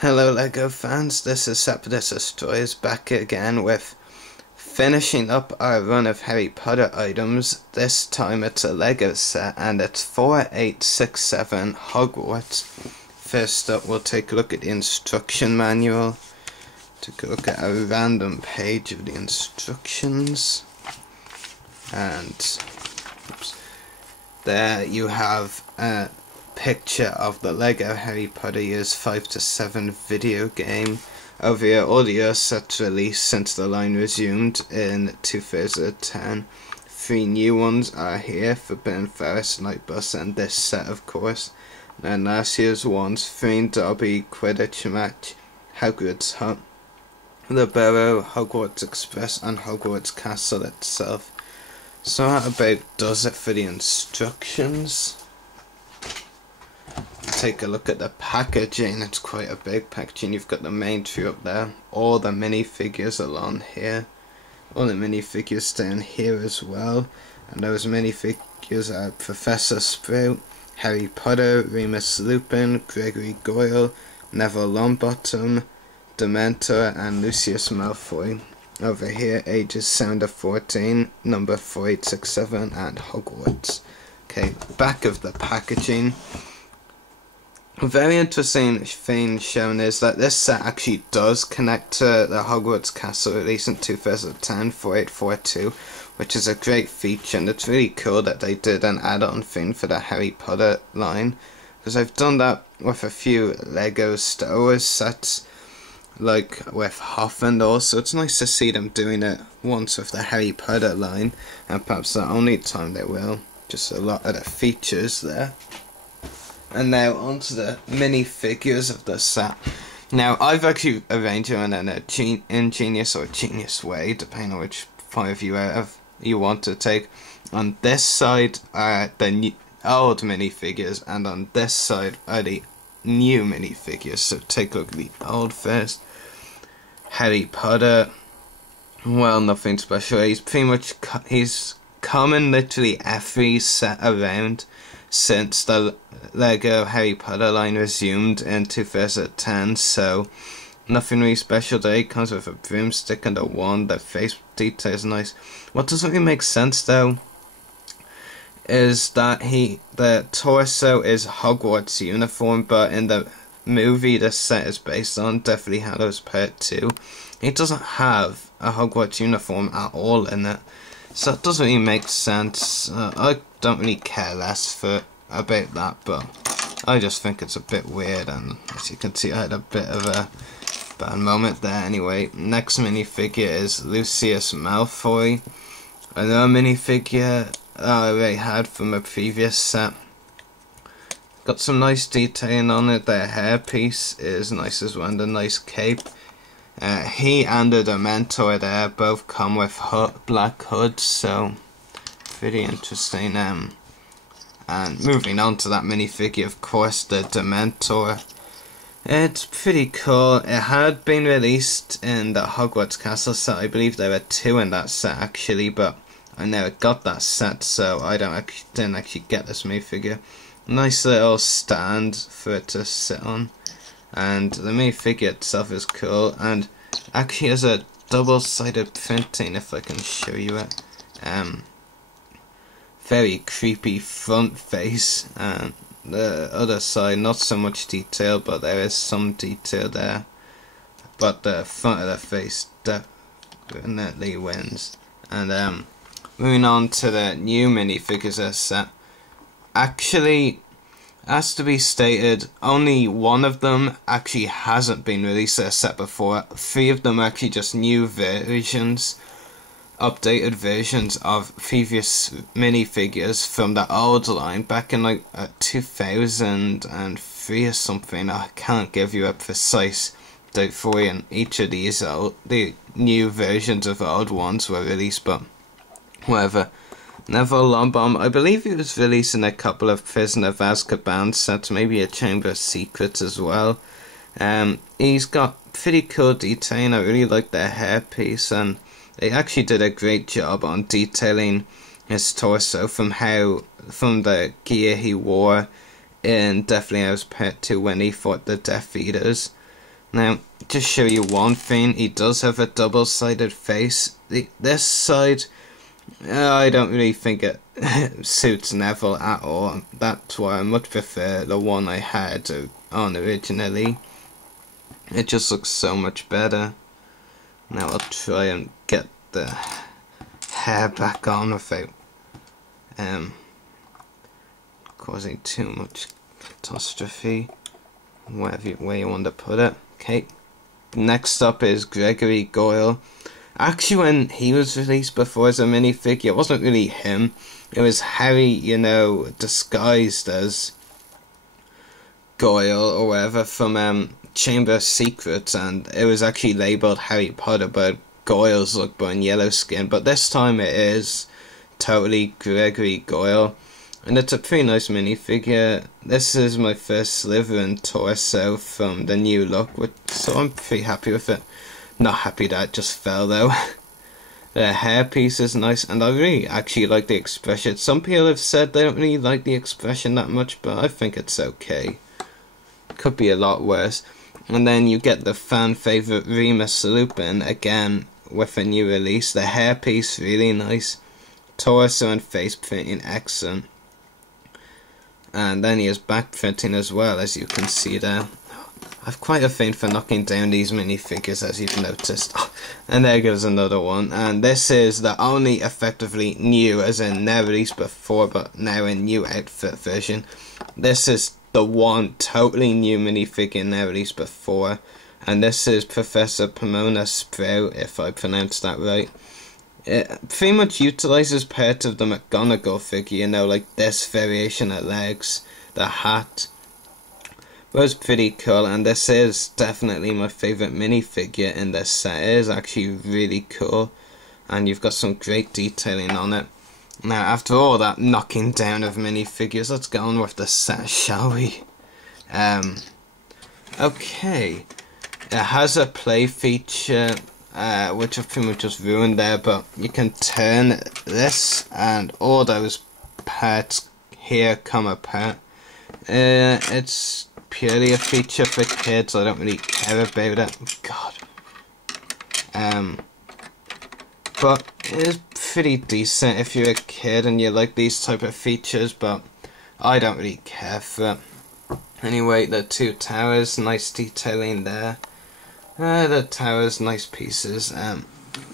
Hello LEGO fans, this is Separatist Toys back again with finishing up our run of Harry Potter items. This time it's a LEGO set and it's 4867 Hogwarts. First up we'll take a look at the instruction manual. Take a look at a random page of the instructions. And there you have a picture of the LEGO Harry Potter Years 5 to 7 video game. Over here, all the year sets released since the line resumed in 2010. 3 new ones are here: Forbidden Forest, Night Bus, and this set, of course. And last year's ones: Free Derby, Quidditch Match, Hagrid's Hut, The Burrow, Hogwarts Express, and Hogwarts Castle itself. So that about does it for the instructions. Take a look at the packaging. It's quite a big packaging. You've got the main tree up there, all the minifigures along here, all the minifigures down here as well, and those minifigures are Professor Sprout, Harry Potter, Remus Lupin, Gregory Goyle, Neville Longbottom, Dementor, and Lucius Malfoy. Over here, ages 7 to 14, number 4867, and Hogwarts. Okay, back of the packaging. A very interesting thing shown is that this set actually does connect to the Hogwarts Castle release in 2010, 4842, which is a great feature, and it's really cool that they did an add-on thing for the Harry Potter line, because I've done that with a few LEGO Star Wars sets, like with Hoth and all, so it's nice to see them doing it once with the Harry Potter line, and perhaps the only time they will. Just a lot of the features there. And now onto the minifigures of the set. Now I've actually arranged them in an ingenious or genius way, depending on which point of view you want to take. On this side are the old minifigures, and on this side are the new minifigures. So take a look at the old first. Harry Potter. Well, nothing special. He's pretty much he's common literally every set around since the LEGO Harry Potter line resumed in 2010, so nothing really special there. He comes with a broomstick and a wand. The face detail is nice. What doesn't really make sense though is that the torso is Hogwarts uniform, but in the movie the set is based on, Deathly Hallows Part 2, he doesn't have a Hogwarts uniform at all in it. So it doesn't really make sense. I don't really care less about that, but I just think it's a bit weird, and as you can see I had a bit of a bad moment there. Anyway, next minifigure is Lucius Malfoy. Another minifigure I already had from a previous set. Got some nice detailing on it. Their hairpiece is nice as well, and a nice cape. He and the Dementor there both come with black hoods, so pretty interesting. And moving on to that minifigure, of course, the Dementor. It's pretty cool. It had been released in the Hogwarts Castle set. I believe there were 2 in that set actually, but I never got that set, so I didn't actually get this minifigure. Nice little stand for it to sit on. And the minifigure itself is cool, and actually has a double-sided printing, if I can show you it. Very creepy front face, and the other side not so much detail, but there is some detail there. But the front of the face definitely wins. And moving on to the new minifigures of the set. Actually, has to be stated, only one of them actually hasn't been released as a set before. 3 of them are actually just new versions, updated versions of previous minifigures from the old line back in like 2003 or something. I can't give you a precise date for you, and each of these the new versions of the old ones were released, but whatever. Neville Longbottom, I believe he was released in a couple of Prisoner of Azkaban sets, maybe a Chamber of Secrets as well. He's got pretty cool detailing. I really like their hairpiece, and they actually did a great job on detailing his torso from the gear he wore in Deathly Hallows Part 2 when he fought the Death Eaters. Now, to show you one thing, he does have a double-sided face. This side, I don't really think it suits Neville at all. That's why I much prefer the one I had on originally. It just looks so much better. Now I'll try and get the hair back on without causing too much catastrophe, whatever way you want to put it. Okay, next up is Gregory Goyle. Actually, when he was released before as a minifigure, it wasn't really him. It was Harry, you know, disguised as Goyle or whatever from Chamber of Secrets, and it was actually labelled Harry Potter, but Goyle's look but in yellow skin. But this time it is totally Gregory Goyle, and it's a pretty nice minifigure. This is my first Slytherin torso from the new look, so I'm pretty happy with it. Not happy that it just fell though. The hairpiece is nice, and I really actually like the expression. Some people have said they don't really like the expression that much, but I think it's okay. Could be a lot worse. And then you get the fan favourite Remus Lupin again with a new release. The hairpiece really nice. Torso and face printing excellent. And then he has back printing as well, as you can see there. I've quite a thing for knocking down these minifigures, as you've noticed. And there goes another one. And this is the only effectively new, as in never released before, but now a new outfit version. This is the one totally new minifigure never released before. And this is Professor Pomona Sprout, if I pronounced that right. It pretty much utilises parts of the McGonagall figure, you know, like this variation of legs, the hat. Was pretty cool, and this is definitely my favourite minifigure in this set. It is actually really cool, and you've got some great detailing on it. Now, after all that knocking down of minifigures, let's get on with the set, shall we? Okay, it has a play feature, which I've pretty much just ruined there, but you can turn this, and all those parts here come apart. It's purely a feature for kids. I don't really care about it. God. But it is pretty decent if you're a kid and you like these type of features, but I don't really care for it. Anyway, the two towers, nice detailing there. The towers, nice pieces.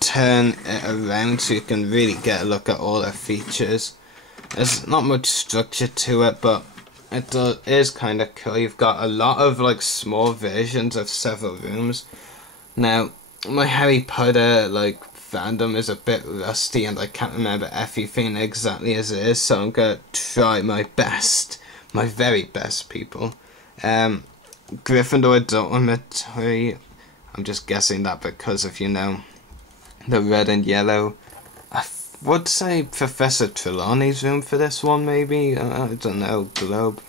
Turn it around so you can really get a look at all the features. There's not much structure to it, but it is kind of cool. You've got a lot of like small versions of several rooms. Now, my Harry Potter like fandom is a bit rusty, and I can't remember everything exactly as it is, so I'm gonna try my best, my very best, people. Gryffindor Dormitory. I'm just guessing that because of, you know, the red and yellow. Would say Professor Trelawney's room for this one, maybe. I don't know. Globe.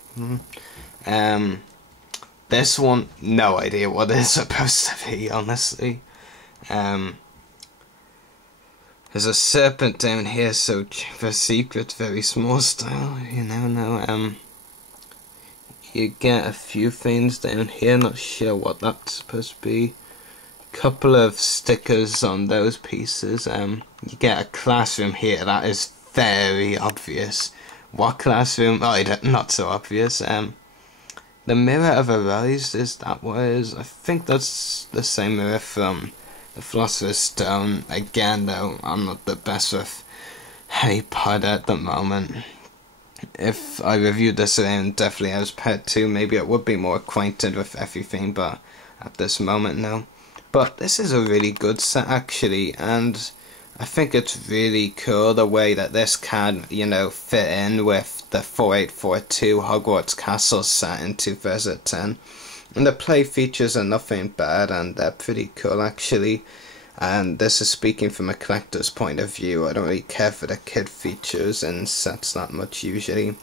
This one, no idea what it's supposed to be, honestly. There's a serpent down here, so for secret, very small style. You never know. You get a few things down here. Not sure what that's supposed to be. Couple of stickers on those pieces. You get a classroom here. That is very obvious. What classroom? Oh, not so obvious. The Mirror of Arise, is that what it is? I think that's the same mirror from the Philosopher's Stone. Again, though, I'm not the best with Harry Potter at the moment. If I reviewed this around definitely as part 2, maybe I would be more acquainted with everything, but at this moment, no. But this is a really good set, actually, and I think it's really cool the way that this can, you know, fit in with the 4842 Hogwarts Castle set in 2010. And the play features are nothing bad, and they're pretty cool, actually. And this is speaking from a collector's point of view. I don't really care for the kid features in sets that much, usually.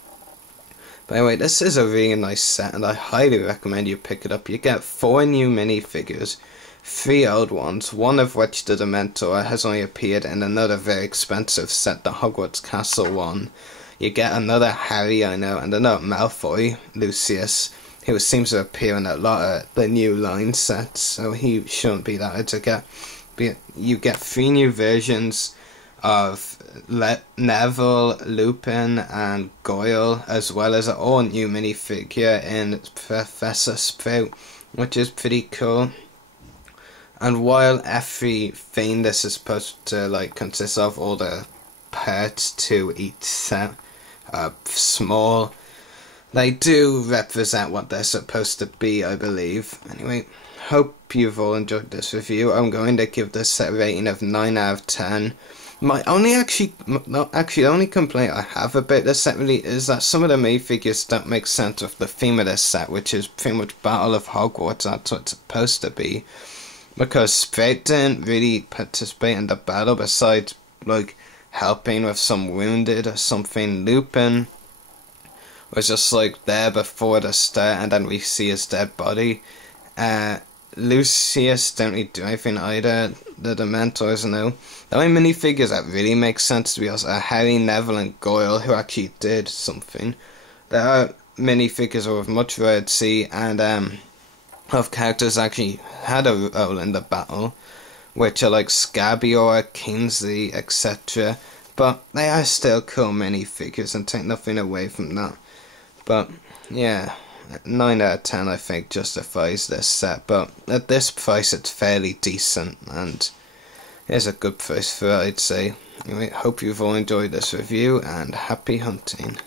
But anyway, this is a really nice set, and I highly recommend you pick it up. You get 4 new minifigures, 3 old ones, one of which, the Dementor, has only appeared in another very expensive set, the Hogwarts Castle one. You get another Harry, I know, and another Malfoy, Lucius, who seems to appear in a lot of the new line sets, so he shouldn't be that hard to get. But you get 3 new versions of Neville, Lupin, and Goyle, as well as an all new minifigure in Professor Sprout, which is pretty cool. And while everything this is supposed to like consist of, all the parts to each set are small, they do represent what they're supposed to be, I believe. Anyway, hope you've all enjoyed this review. I'm going to give this set a rating of 9 out of 10. The only complaint I have about this set really is that some of the minifigures don't make sense with the theme of this set, which is pretty much Battle of Hogwarts. That's what it's supposed to be. Because Sprout didn't really participate in the battle besides like helping with some wounded or something. Lupin was just like there before the start, and then we see his dead body. Lucius didn't really do anything either. The Dementors, no. The only minifigures that really make sense to be honest are Harry, Neville, and Goyle, who actually did something. There are minifigures with much variety and of characters that actually had a role in the battle, which are like Scabior, Kingsley, etc. But they are still cool minifigures and take nothing away from that. But yeah, 9 out of 10 I think justifies this set, but at this price it's fairly decent and it's a good price for it, I'd say. Anyway, hope you've all enjoyed this review and happy hunting.